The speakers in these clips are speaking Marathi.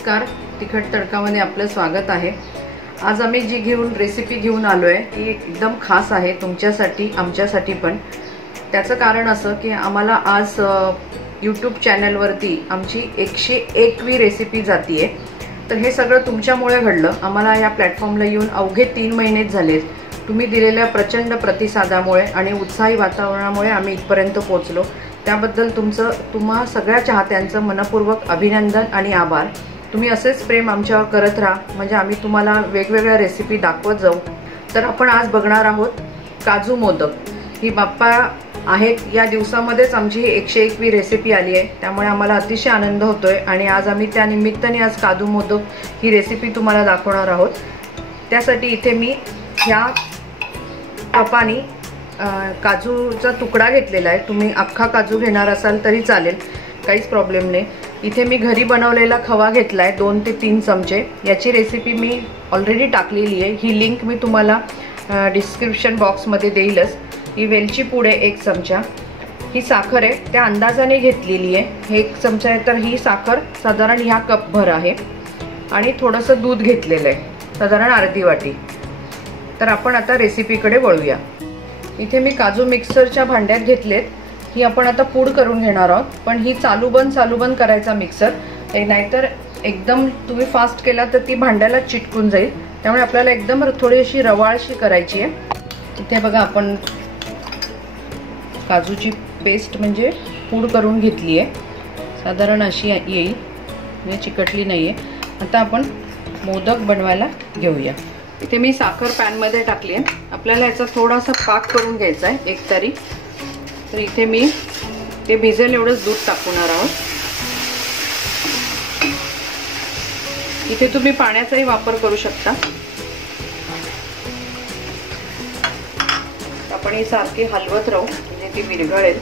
नमस्कार, तिखट तडकामध्ये आपलं स्वागत आहे। आज आम्ही जी रेसिपी घेऊन आलोय ती एकदम खास आहे तुमच्यासाठी आमच्यासाठी पण। त्याचं कारण असं की आम्हाला आज YouTube चॅनलवरती आमची 101वी रेसिपी जातीये। तर हे सगळं तुमच्यामुळे घडलं। आम्हाला या प्लॅटफॉर्मला येऊन अवघे 3 महिनेच झाले। तुम्ही दिलेल्या प्रचंड प्रतिसादामुळे आणि उत्साही वातावरणामुळे आम्ही इथपर्यंत पोहोचलो। त्याबद्दल तुम्हा सगळ्या चाहत्यांचं मनपूर्वक अभिनंदन आणि आभार। तुम्ही असेच प्रेम आमच्यावर करत राहा म्हणजे आम्ही तुम्हाला वेगवेगळ्या रेसिपी दाखवत जाऊ। तर आपण आज बघणार आहोत काजू मोदक। ही बाप्पा आहेत या दिवसामध्येच आमची 101वी रेसिपी आली आहे, त्यामुळे आम्हाला अतिशय आनंद होतोय आणि आज आम्ही त्या निमित्ताने आज काजू मोदक ही रेसिपी तुम्हाला दाखवणार आहोत। त्यासाठी इथे मी ह्या कपानी काजूचा तुकडा घेतलेला आहे। तुम्ही अख्खा काजू घेणार असाल तरी चालेल, काहीच प्रॉब्लेम नाही। इथे मी घरी बनवलेला खवा घेतलाय 2 ते 3 चमचे। याची रेसिपी मी ऑलरेडी टाकलेली आहे, ही लिंक मी तुम्हाला डिस्क्रिप्शन बॉक्समध्ये देईलच। ही वेलची पूड आहे 1 चमचा। ही साखर आहे त्या अंदाजाने घेतलेली आहे, 1 चमचा आहे तर ही साखर साधारण ह्या कप भर आहे आणि थोडंसं दूध घेतलेलं आहे साधारण अर्धी वाटी। तर आपण आता रेसिपीकडे वळूया। इथे मी काजू मिक्सरच्या भांड्यात घेतलेत। ही आपण आता पूड करून घेणार आहोत, पण ही चालू बंद करायचा मिक्सर, नाहीतर एकदम तुम्ही फास्ट केला तर ती भांड्याला चिटकून जाईल। त्यामुळे आपल्याला एकदम थोडीशी रवाळशी करायची आहे। इथे बघा आपण काजूची पेस्ट म्हणजे पूड करून घेतली आहे, साधारण अशी येईल, म्हणजे चिकटली नाहीये। आता आपण मोदक बनवायला घेऊया। इथे मी साखर पॅन मध्ये टाकली आहे। आपल्याला याचा थोडासा पाक करून घ्यायचा आहे 1 तारी। तर इथे मी ते भिजेल एवढंच दूध टाकणार आहोत। इथे तुम्ही पाण्याचाही वापर करू शकता। आपण ही सारखी हलवत राहू म्हणजे ती विरघळेल।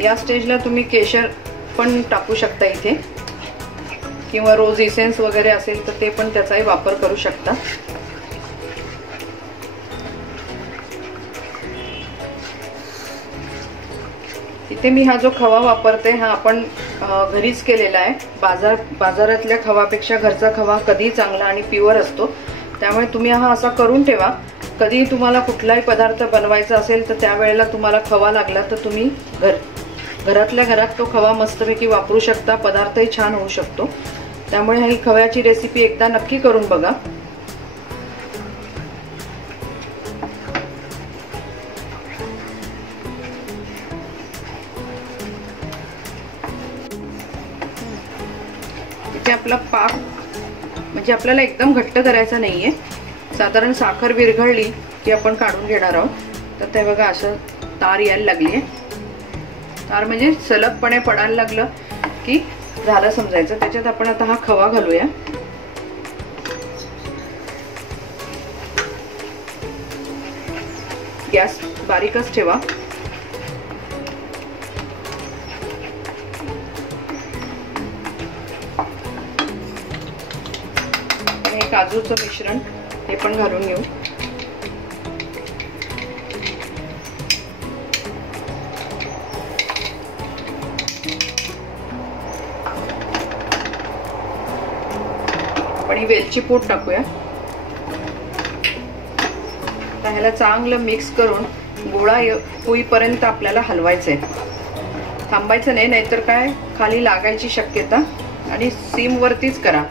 या स्टेजला तुम्ही केशर पण टाकू शकता इथे, किंवा रोज इसेन्स वगैरे असेल तर ते पण त्याचाही वापर करू शकता। इथे मी हा जो खवा वापरते हा आपण घरीच केलेला आहे। बाजारातल्या खवापेक्षा घरचा खवा कधी चांगला आणि प्युअर असतो। त्यामुळे तुम्ही हा असा करून ठेवा, कधी तुम्हाला कुठलाही पदार्थ बनवायचा असेल तर त्यावेळेला तुम्हाला खवा लागला तर तुम्ही घरातल्या घरात तो खवा मस्तपैकी वापरू शकता, पदार्थही छान होऊ शकतो। त्यामुळे ही खव्याची रेसिपी एकदा नक्की करून बघा। इथे आपला पाक म्हणजे आपल्याला एकदम घट्ट करायचा नाहीये, साधारण साखर विरघळली की आपण काढून घेणार आहोत। तर ते बघा असं तार यायला लागली आहे, तार म्हणजे सलगपणे पडायला लागलं की झालं समजायचं। त्याच्यात आपण आता हा खवा घालूया। गॅस बारीकच ठेवा। हे काजूचं मिश्रण हे पण घालून घेऊ। आणि वेलची पूड टाकूया। ह्याला चांगलं मिक्स करून गोळा होईपर्यंत आपल्याला हलवायचंय, थांबायचं नाही, नाहीतर काय खाली लागायची शक्यता, आणि सिम वरतीच करा।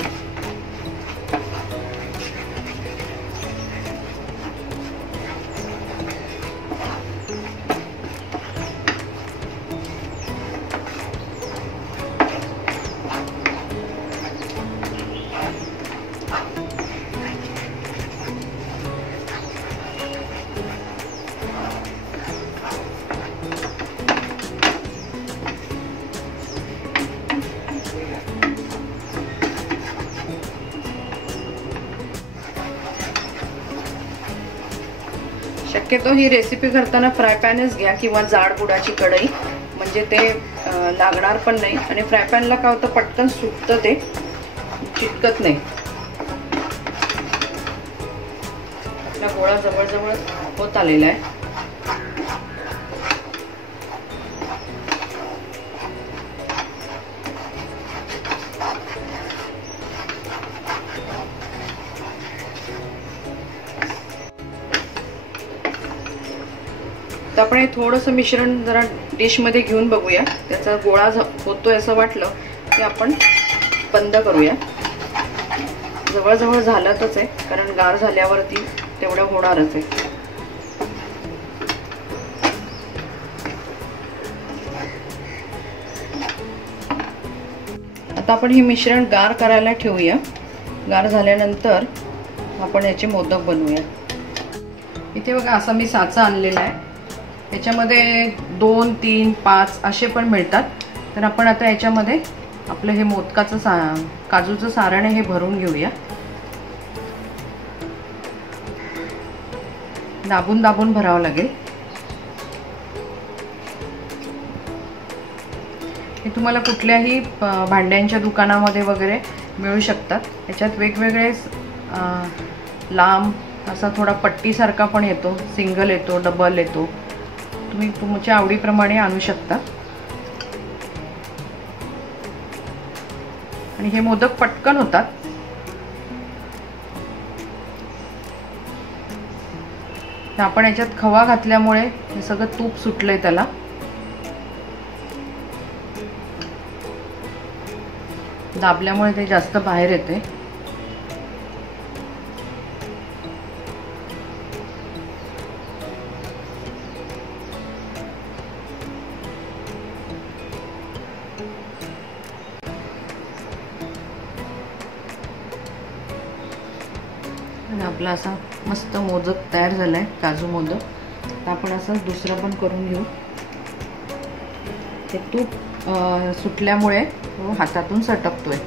शक्यतो ही रेसिपी करताना फ्राय पॅनच घ्या किंवा जाड बुडाची कढई, म्हणजे ते लागणार पण नाही आणि फ्राय पॅनला काय होतं पटकन सुटतं, ते चिटकत नाही। गोळा जवळजवळ होत आलेला आहे. तर आपण हे थोडंसं मिश्रण जरा डिशमध्ये घेऊन बघूया. त्याचा गोळा होतोय असं वाटलं की आपण बंद करूया. जवळजवळ झालंच आहे, कारण गार झाल्यावरती तेवढं होणारच आहे. आता आपण हे मिश्रण गार करायला ठेवूया. गार झाल्यानंतर आपण याचे मोदक बनवूया. इथे बघा असा मी साचा आणलेला आहे. याच्यामध्ये 2, 3, 5 असे पण मिळतात. तर आपण आता याच्यामध्ये आपलं हे मोदकाचं काजूचं सारण हे भरून घेऊया. दाबून दाबून भरावं लागेल. हे तुम्हाला कुठल्याही भांड्यांच्या दुकानामध्ये वगैरे मिळू शकतात. याच्यात वेगवेगळे लांब असा थोडा पट्टीसारखा पण येतो, सिंगल येतो, डबल येतो. तुम्ही तुमच्या आवडीप्रमाणे आणू शकता. आणि हे मोदक पटकन होतात. आपण याच्यात खवा घातल्यामुळे हे सगळं तूप सुटलंय त्याला. दाबल्यामुळे ते जास्त बाहेर येते. आणि आपला असा मस्त मोदक तयार झालाय, काजू मोदक. तर आपण असं दुसरं पण करून घेऊ. ते तूप सुटल्यामुळे तो हातातून सटकतोय.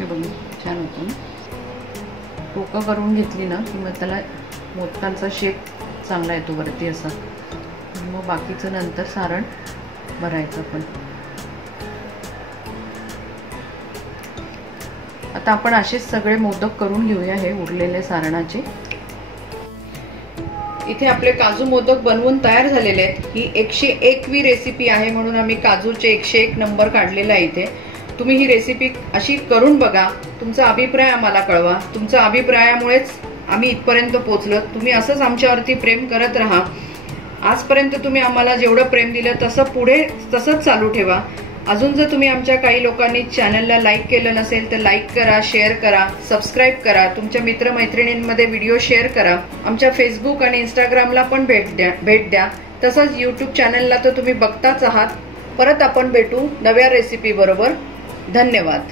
हे बघू छान होतं. टोकं करून घेतली ना की मग त्याला मोदकांचा शेप चांगला येतो वरती असा. मग बाकीचं नंतर सारण भरायचं. पण आता आपण असेच सगळे मोदक करून घेऊया हे उरलेले सारणाचे. इथे आपले काजू मोदक बनवून तयार झालेले आहेत. ही 101वी रेसिपी आहे म्हणून आम्ही काजूचे 101 नंबर काढलेला आहे इथे. तुम्ही ही रेसिपी अशी करून बघा. तुमचा अभिप्राय आम्हाला कळवा. तुमच्या अभिप्रायामुळेच आम्ही इथपर्यंत पोहोचलो. तुम्ही असंच आमच्यावरती प्रेम करत राहा. आजपर्यंत तुम्ही आम्हाला जेवढं प्रेम दिलं तसं पुढे तसंच चालू ठेवा. अजून जर तुम्ही आमच्या काही लोकांनी चॅनलला लाईक केलं नसेल तर लाईक करा, शेअर करा, सबस्क्राईब करा. तुमच्या मित्रमैत्रिणींमध्ये व्हिडिओ शेअर करा. आमच्या फेसबुक आणि इंस्टाग्रामला पण भेट द्या. तसंच यूट्यूब चॅनलला तर तुम्ही बघताच आहात. परत आपण भेटू नव्या रेसिपी बरोबर. धन्यवाद.